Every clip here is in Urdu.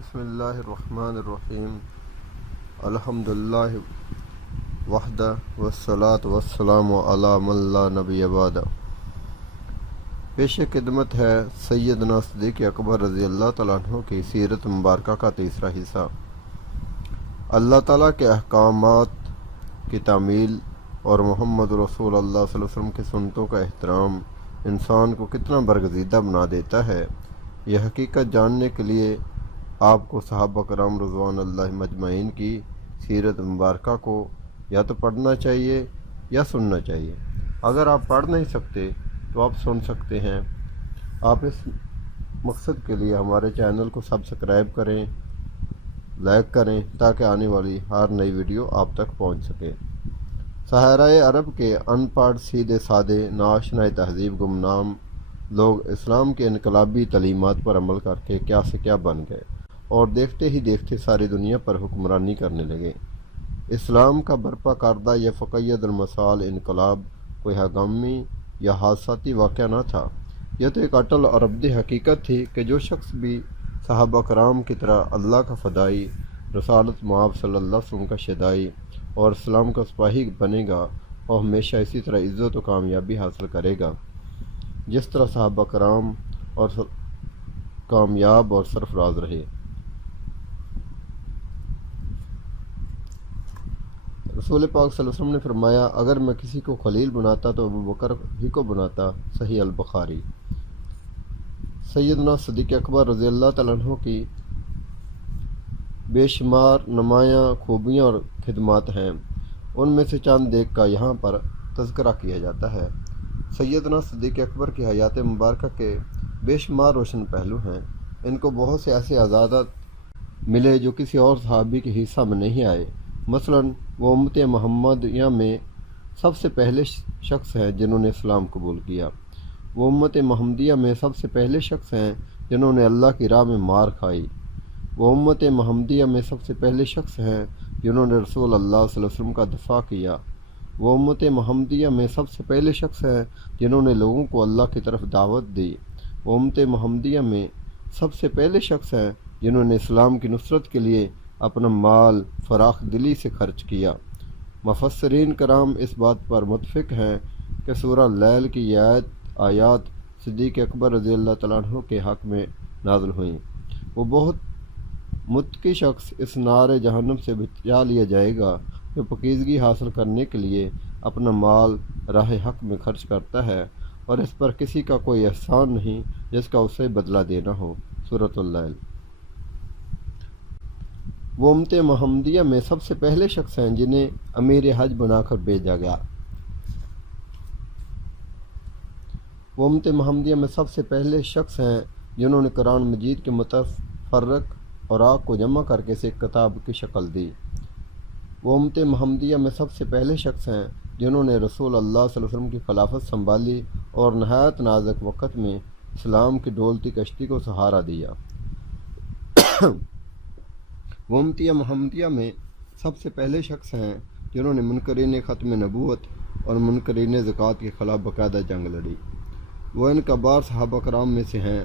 بسم اللہ الرحمن الرحیم الحمدللہ وحدہ والصلاة والسلام علی من لا نبی بعد۔ پیش خدمت ہے سیدنا صدیق اکبر رضی اللہ تعالیٰ عنہ کی سیرت مبارکہ کا تیسرا حصہ۔ اللہ تعالیٰ کے احکامات کی تعمیل اور محمد رسول اللہ صلی اللہ علیہ وسلم کی سنتوں کا احترام انسان کو کتنا برگزیدہ بنا دیتا ہے، یہ حقیقت جاننے کے لیے آپ کو صحابہ کرام رضوان اللہ مجمعین کی سیرت مبارکہ کو یا تو پڑھنا چاہیے یا سننا چاہیے۔ اگر آپ پڑھ نہیں سکتے تو آپ سن سکتے ہیں۔ آپ اس مقصد کے لیے ہمارے چینل کو سبسکرائب کریں، لائک کریں تاکہ آنے والی ہر نئی ویڈیو آپ تک پہنچ سکے۔ صحرائے عرب کے ان پڑھ سیدھے سادے ناآشنا تہذیب گمنام لوگ اسلام کے انقلابی تعلیمات پر عمل کر کے کیا سے کیا بن گئے اور دیکھتے ہی دیکھتے ساری دنیا پر حکمرانی کرنے لگے۔ اسلام کا برپا کردہ یہ فقید المثال انقلاب کوئی ہنگامی یا حادثاتی واقعہ نہ تھا، یہ تو ایک اٹل اور ابدی حقیقت تھی کہ جو شخص بھی صحابہ کرام کی طرح اللہ کا فدائی، رسالت مآب صلی اللہ علیہ وسلم کا شیدائی اور اسلام کا سپاہی بنے گا اور ہمیشہ اسی طرح عزت و کامیابی حاصل کرے گا جس طرح صحابہ کرام اور کامیاب اور سرفراز رہے۔ رسول پاک صلی اللہ علیہ وسلم نے فرمایا، اگر میں کسی کو خلیل بناتا تو ابو بکر ہی کو بناتا، صحیح البخاری۔ سیدنا صدیق اکبر رضی اللہ تعالیٰ عنہ کی بے شمار نمایاں خوبیاں اور خدمات ہیں، ان میں سے چند ایک کا یہاں پر تذکرہ کیا جاتا ہے۔ سیدنا صدیق اکبر کی حیات مبارکہ کے بے شمار روشن پہلو ہیں، ان کو بہت سے ایسے اعزازات ملے جو کسی اور صحابی کے حصہ میں نہیں آئے۔ مثلاً وہ امت محمدیہ میں سب سے پہلے شخص ہیں جنہوں نے اسلام قبول کیا۔ وہ امت محمدیہ میں سب سے پہلے شخص ہیں جنہوں نے اللہ کی راہ میں مار کھائی۔ وہ امت محمدیہ میں سب سے پہلے شخص ہیں جنہوں نے رسول اللہ صلی اللہ علیہ وسلم کا دفاع کیا۔ وہ امت محمدیہ میں سب سے پہلے شخص ہیں جنہوں نے لوگوں کو اللہ کی طرف دعوت دی۔ وہ امت محمدیہ میں سب سے پہلے شخص ہیں جنہوں نے اسلام کی نصرت کے لیے اپنا مال فراخ دلی سے خرچ کیا۔ مفسرین کرام اس بات پر متفق ہیں کہ سورہ لیل کی یہ آیات صدیق اکبر رضی اللہ تعالیٰ عنہ کے حق میں نازل ہوئیں۔ وہ بہت متقی شخص اس نار جہنم سے بچا لیا جائے گا جو پاکیزگی حاصل کرنے کے لیے اپنا مال راہ حق میں خرچ کرتا ہے اور اس پر کسی کا کوئی احسان نہیں جس کا اسے بدلہ دینا ہو۔ سورۃ اللیل۔ وہ امت محمدیہ میں سب سے پہلے شخص ہیں جنہیں امیر حج بنا کر بھیجا گیا۔ وہ امت محمدیہ میں سب سے پہلے شخص ہیں جنہوں نے قرآن مجید کے متفرق اوراق کو جمع کر کے اسے کتاب کی شکل دی۔ وہ امت محمدیہ میں سب سے پہلے شخص ہیں جنہوں نے رسول اللہ صلی اللہ علیہ وسلم کی خلافت سنبھالی اور نہایت نازک وقت میں اسلام کی ڈولتی کشتی کو سہارا دیا۔ وہ امت محمدیہ میں سب سے پہلے شخص ہیں جنہوں نے منکرین ختم نبوت اور منکرین زکوٰۃ کے خلاف باقاعدہ جنگ لڑی۔ وہ ان کبار صحابہ کرام میں سے ہیں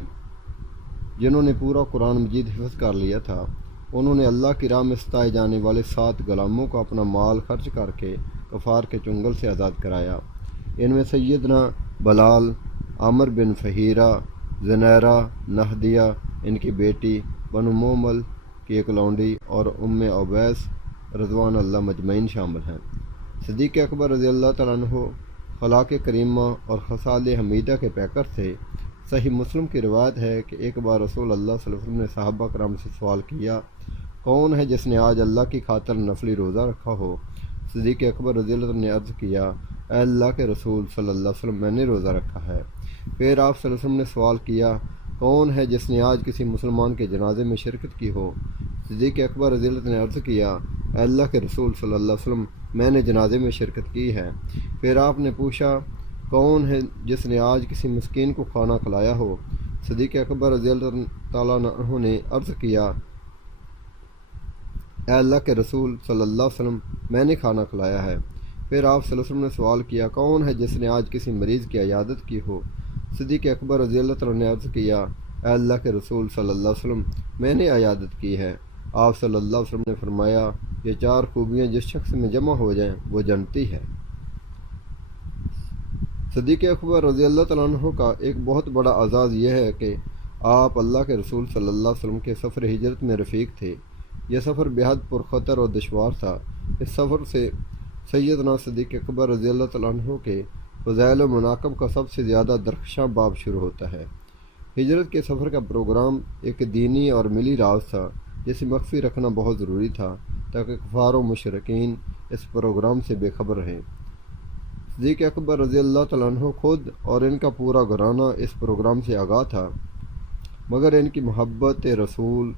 جنہوں نے پورا قرآن مجید حفظ کر لیا تھا۔ انہوں نے اللہ کی راہ میں ستائے جانے والے 7 غلاموں کو اپنا مال خرچ کر کے کفار کے چنگل سے آزاد کرایا۔ ان میں سیدنا بلال، عامر بن فہیرہ، زنیرہ، نہدیہ ان کی بیٹی، بنو مومل کی ایک لونڈی اور ام عبیس رضوان اللہ مجمعین شامل ہیں۔ صدیق اکبر رضی اللہ تعالیٰ عنہ خلاق کریمہ اور خصال حمیدہ کے پیکر تھے۔ صحیح مسلم کی روایت ہے کہ ایک بار رسول اللہ صلی اللہ علیہ وسلم نے صحابہ کرام سے سوال کیا، کون ہے جس نے آج اللہ کی خاطر نفلی روزہ رکھا ہو؟ صدیق اکبر رضی اللہ عنہ نے عرض کیا، اے اللہ کے رسول صلی اللہ علیہ وسلم، میں نے روزہ رکھا ہے۔ پھر آپ صلی اللہ علیہ وسلم نے سوال کیا، کون ہے جس نے آج کسی مسلمان کے جنازے میں شرکت کی ہو؟ صدیق اکبر رضی اللہ عنہ نے عرض کیا، اے اللہ کے رسول صلی اللہ علیہ وسلم، میں نے جنازے میں شرکت کی ہے۔ پھر آپ نے پوچھا، کون ہے جس نے آج کسی مسکین کو کھانا کھلایا ہو؟ صدیق اکبر رضی اللہ تعالیٰ عنہ نے عرض کیا، اے اللہ کے رسول صلی اللہ علیہ وسلم، میں نے کھانا کھلایا ہے۔ پھر آپ صلی اللہ علیہ وسلم نے سوال کیا، کون ہے جس نے آج کسی مریض کی عیادت کی ہو؟ صدیق اکبر رضی اللہ تعالیٰ نے عرض کیا، اے اللہ کے رسول صلی اللہ علیہ وسلم، میں نے عیادت کی ہے۔ آپ صلی اللہ علیہ وسلم نے فرمایا، یہ 4 خوبیاں جس شخص میں جمع ہو جائیں وہ جنتی ہے۔ صدیق اکبر رضی اللہ تعالیٰ عنہ کا ایک بہت بڑا اعزاز یہ ہے کہ آپ اللہ کے رسول صلی اللہ علیہ وسلم کے سفر ہجرت میں رفیق تھے۔ یہ سفر بہت پرخطر اور دشوار تھا۔ اس سفر سے سیدنا صدیق اکبر رضی اللہ تعالیٰ عنہ کے فضائل و مناقب کا سب سے زیادہ درخشاں باب شروع ہوتا ہے۔ ہجرت کے سفر کا پروگرام ایک دینی اور ملی راز تھا جسے مخفی رکھنا بہت ضروری تھا تاکہ کفار و مشرکین اس پروگرام سے بے خبر رہیں۔ صدیق اکبر رضی اللہ تعالیٰ عنہ خود اور ان کا پورا گھرانہ اس پروگرام سے آگاہ تھا، مگر ان کی محبت رسول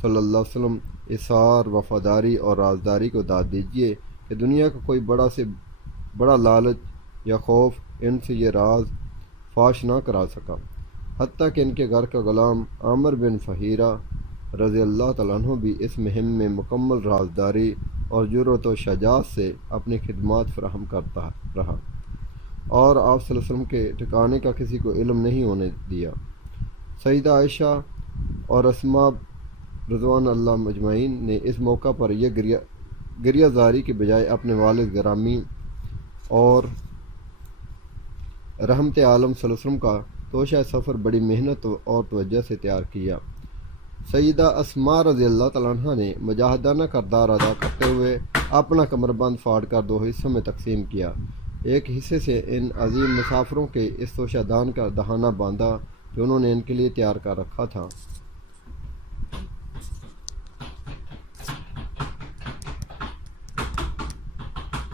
صلی اللہ علیہ وسلم، اثار، وفاداری اور رازداری کو داد دیجیے کہ دنیا کا کوئی بڑا سے بڑا لالچ یا خوف ان سے یہ راز فاش نہ کرا سکا، حتیٰ کہ ان کے گھر کا غلام عامر بن فہیرہ رضی اللہ تعالیٰ عنہ بھی اس مہم میں مکمل رازداری اور جرأت و شجاعت سے اپنی خدمات فراہم کرتا رہا، اور آپ صلی اللہ علیہ وسلم کے ٹھکانے کا کسی کو علم نہیں ہونے دیا۔ سیدہ عائشہ اور اسماء رضوان اللہ مجمعین نے اس موقع پر یہ گریہ زاری کے بجائے اپنے والد گرامی اور رحمت عالم صلی اللہ علیہ وسلم کا توشہ سفر بڑی محنت اور توجہ سے تیار کیا۔ سیدہ اسماء رضی اللہ تعالیٰ عنہ نے مجاہدانہ کردار ادا کرتے ہوئے اپنا کمربند پھاڑ کر 2 حصوں میں تقسیم کیا۔ ایک حصے سے ان عظیم مسافروں کے اس توشہ دان کا دہانہ باندھا جو انہوں نے ان کے لیے تیار کر رکھا تھا۔